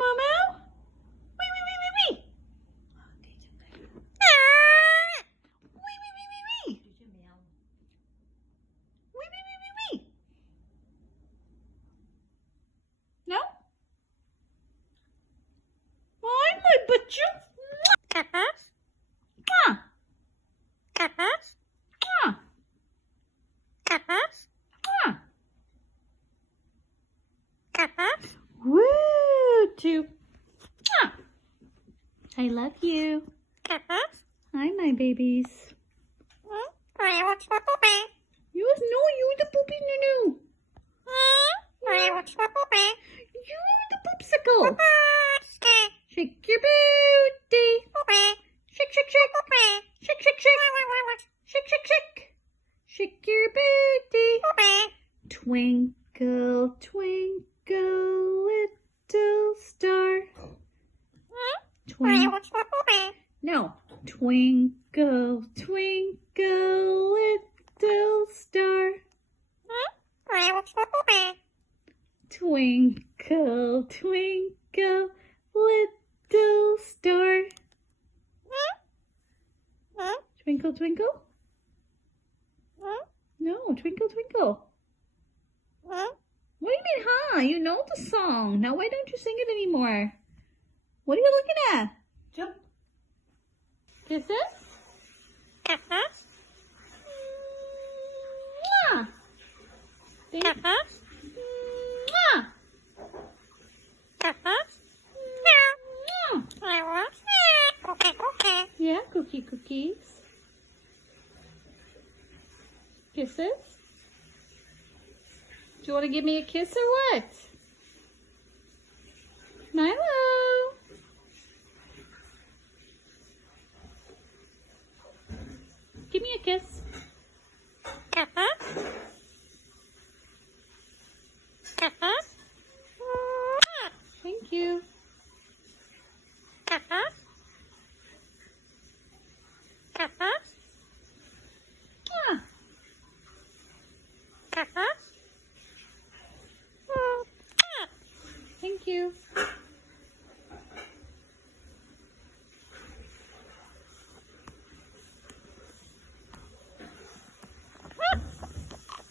Momo? Wee, wee, wee, wee, wee. Wee, wee, wee, wee, wee. Wee, wee, wee, wee, wee. No? Hi, my butcher. Mwah. Mwah. Mwah. Woo, two. Mwah. I love you. Hi, my babies. You no, you the poopy noo. You the poopsicle. Shake your booty. Shake, shake, shake. Shake, shake, shake. Shake, shake, shake. Shake your booty. Twinkle, twinkle, little star. No. Twinkle, twinkle, little star. Twinkle, twinkle, little star. Twinkle, twinkle? No, twinkle, twinkle. What do you mean, huh? You know the song. Now why don't you sing it anymore? What are you looking at? Jump. Kisses? Mwah. Thank you. Mwah. Mwah. Yeah, cookies. Kisses? Do you want to give me a kiss or what? Milo. Give me a kiss. Thank you. Thank you.